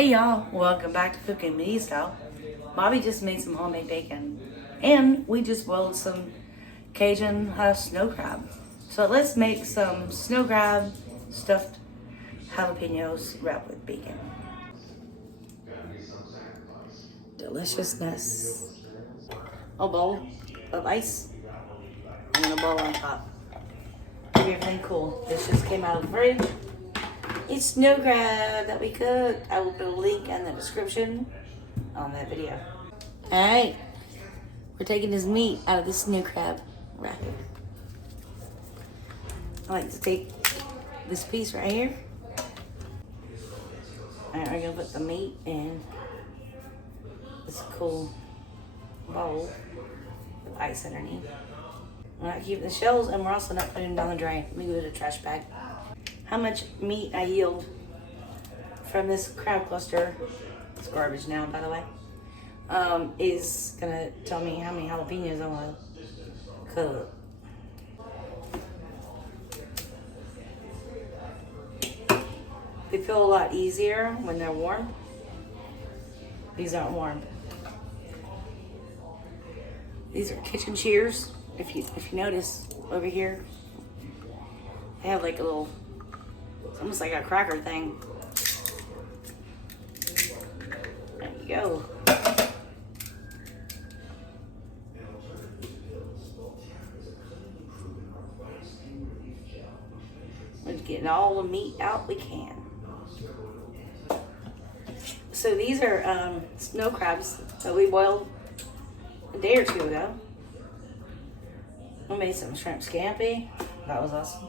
Hey y'all, welcome back to Cooking Me Style. Bobby just made some homemade bacon and we just boiled some Cajun snow crab. So let's make some snow crab stuffed jalapeños wrapped with bacon. Deliciousness. A bowl of ice and a bowl on top. Keep everything cool. This just came out of the fridge. It's snow crab that we cooked. I will put a link in the description on that video. Alright, we're taking this meat out of this snow crab wrapping. I like to take this piece right here. Alright, we're gonna put the meat in this cool bowl with ice underneath. We're not keeping the shells and we're also not putting them down the drain. Let me go to the trash bag. How much meat I yield from this crab cluster, it's garbage now by the way, is gonna tell me how many jalapenos I wanna cook. They feel a lot easier when they're warm. These aren't warm. These are kitchen shears. If you notice over here, they have like a little, it's almost like a cracker thing. There you go. We're getting all the meat out we can. So these are snow crabs that we boiled a day or two ago. We made some shrimp scampi. That was awesome.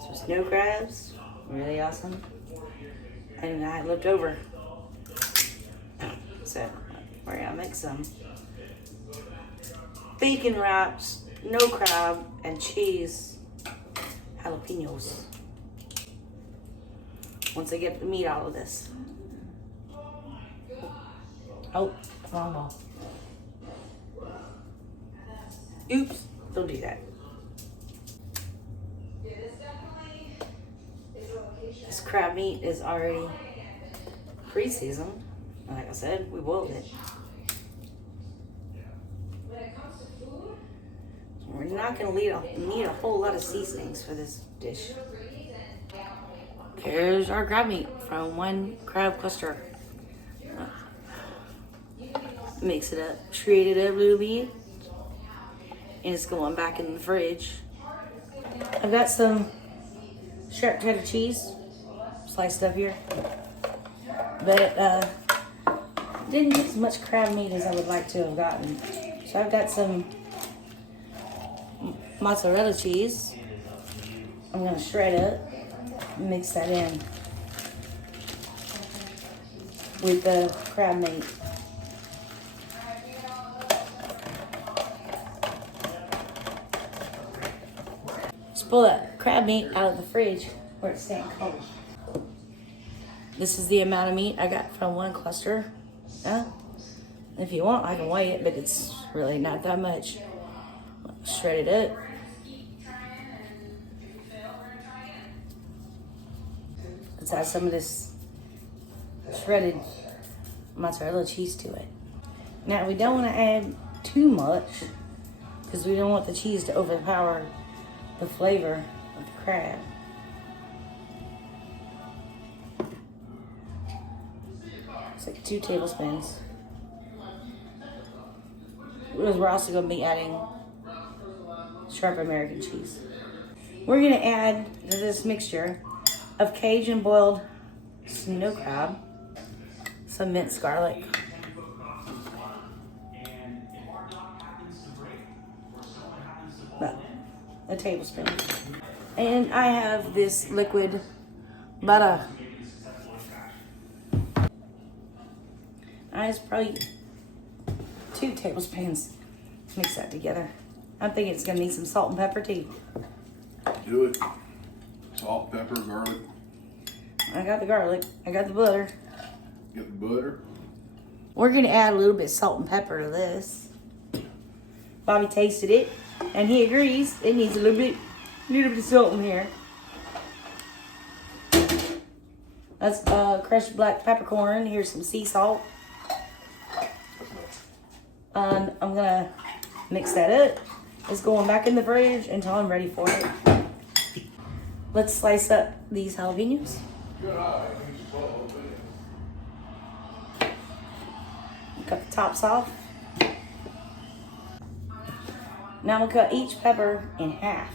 Some snow crabs. Really awesome. And I looked over. So we're gonna make some bacon wraps, snow crab, and cheese jalapeños. Once I get the meat out of this. Oh, wrong ball. Oops, don't do that. This crab meat is already pre-seasoned. Like I said, we boiled it. We're not going to need a whole lot of seasonings for this dish. Here's our crab meat from one crab cluster. Mix it up, shred it up a little bit, and it's going back in the fridge. I've got some sharp cheddar cheese sliced up here, but didn't get as much crab meat as I would like to have gotten. So I've got some mozzarella cheese. I'm going to shred it and mix that in with the crab meat. Just pull that crab meat out of the fridge where it's staying cold. This is the amount of meat I got from one cluster. If you want, I can weigh it, but it's really not that much. Shred it up. Let's add some of this shredded mozzarella cheese to it. Now, we don't want to add too much because we don't want the cheese to overpower the flavor of the crab. It's like 2 tablespoons. Because we're also going to be adding sharp American cheese. We're going to add to this mixture of Cajun boiled snow crab, some minced garlic, about a tablespoon, and I have this liquid butter. It's probably 2 tablespoons. Mix that together. I'm thinking it's gonna need some salt and pepper too. Do it. Salt, pepper, garlic. I got the garlic. I got the butter. Get the butter. We're gonna add a little bit of salt and pepper to this. Bobby tasted it, and he agrees it needs a little bit of salt in here. That's crushed black peppercorn. Here's some sea salt. And I'm gonna mix that up. It's going back in the fridge until I'm ready for it. Let's slice up these jalapenos. Cut the tops off. Now we'll cut each pepper in half.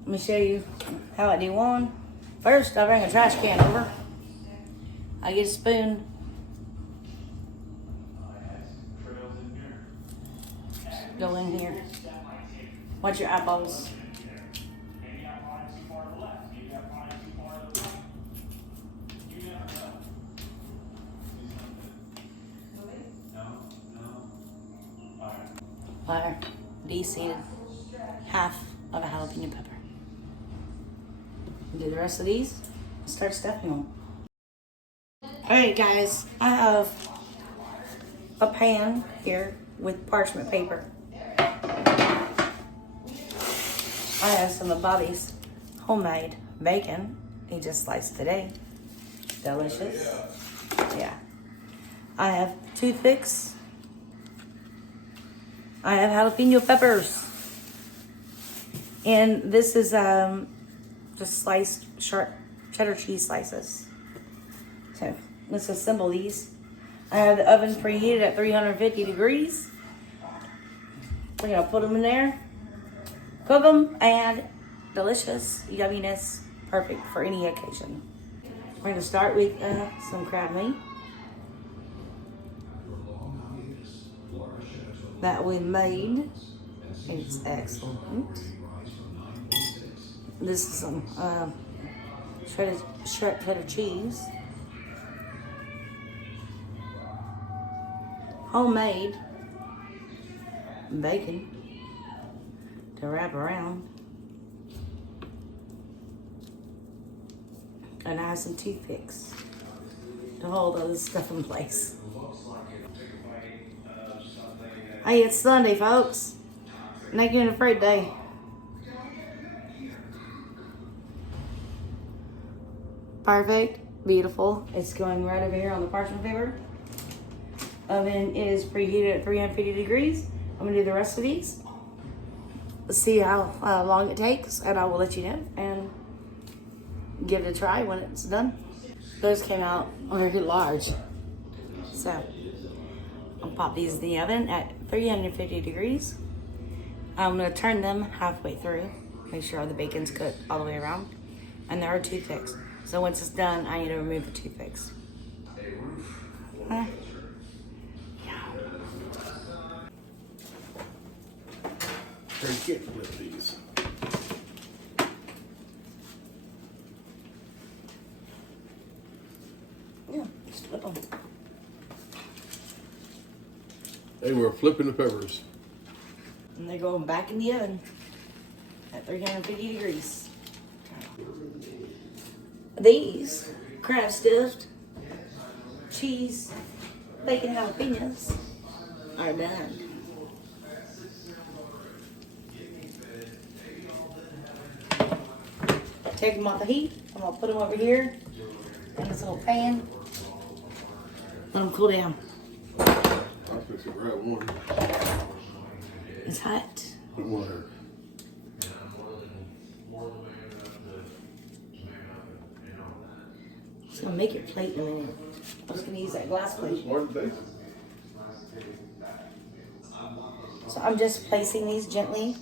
Let me show you how I do one. First, I bring a trash can over. I get a spoon. Go in here. Watch your eyeballs. Fire. De-seeded half of a jalapeno pepper. Do the rest of these. Start stuffing them. Alright guys, I have a pan here with parchment paper. I have some of Bobby's homemade bacon. He just sliced today. Delicious. Yeah. I have toothpicks. I have jalapeno peppers. And this is just sliced sharp cheddar cheese slices. So let's assemble these. I have the oven preheated at 350 degrees. We're gonna put them in there, cook them, and delicious yumminess, perfect for any occasion. We're gonna start with some crab meat that we made. It's excellent. This is some shredded cheddar cheese. Homemade bacon to wrap around. And I have some toothpicks to hold all this stuff in place. Hey, it's Sunday, folks. Naked and Afraid Day. Perfect. Beautiful. It's going right over here on the parchment paper. Oven is preheated at 350 degrees. I'm gonna do the rest of these. Let's see how long it takes, and I will let you know and give it a try when it's done. Those came out very large. So I'll pop these in the oven at 350 degrees. I'm gonna turn them halfway through. Make sure all the bacon's cooked all the way around. And there are toothpicks. So once it's done, I need to remove the toothpicks. Huh? You can't flip these. Yeah, just flip them. Hey, we're flipping the peppers. And they're going back in the oven at 350 degrees. These crab stuffed cheese bacon jalapeños are done. Take them off the heat. I'm gonna put them over here in this little pan. Let them cool down. I'm supposed to grab one. It's hot. Put one there. Just gonna make your plate in a minute. I'm just gonna use that glass plate. So I'm just placing these gently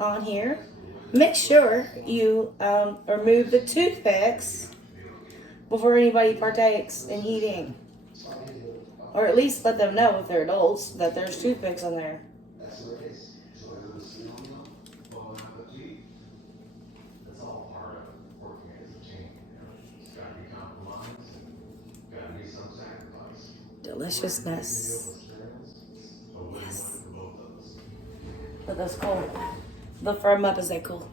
on here. Make sure you remove the toothpicks before anybody partakes in eating. Or at least let them know if they're adults that there's toothpicks in there. Deliciousness. Yes. But that's cool. They'll firm up as they cool.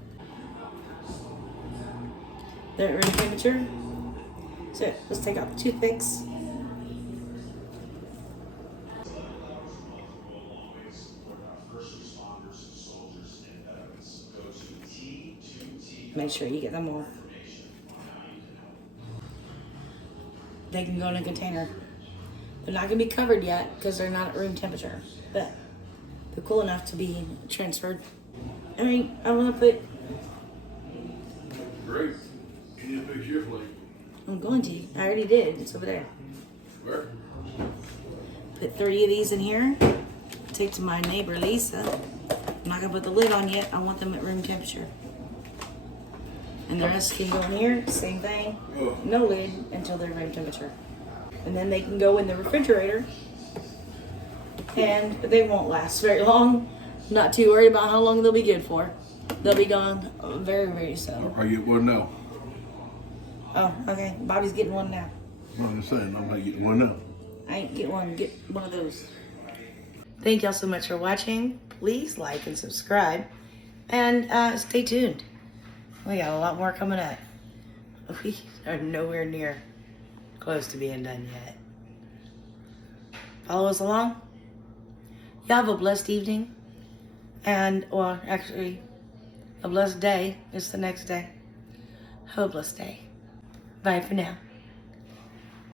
They're at room temperature. So let's take out the toothpicks. Make sure you get them all. They can go in a container. They're not gonna be covered yet because they're not at room temperature, but they're cool enough to be transferred. I mean, I want to put. Great. Can you fix your plate? I'm going to. I already did. It's over there. Where? Put 30 of these in here. Take to my neighbor Lisa. I'm not gonna put the lid on yet. I want them at room temperature. And the rest can go in here. Same thing. No lid until they're room temperature. And then they can go in the refrigerator. And they won't last very long. Not too worried about how long they'll be good for. They'll be gone very, very soon. I get one now. Oh, okay. Bobby's getting one now. I'm just saying, I'm gonna get one now. I ain't get one. Get one of those. Thank y'all so much for watching. Please like and subscribe. And stay tuned. We got a lot more coming up. We are nowhere near close to being done yet. Follow us along. Y'all have a blessed evening. And, well, actually, a blessed day. It's the next day. Have a blessed day. Bye for now.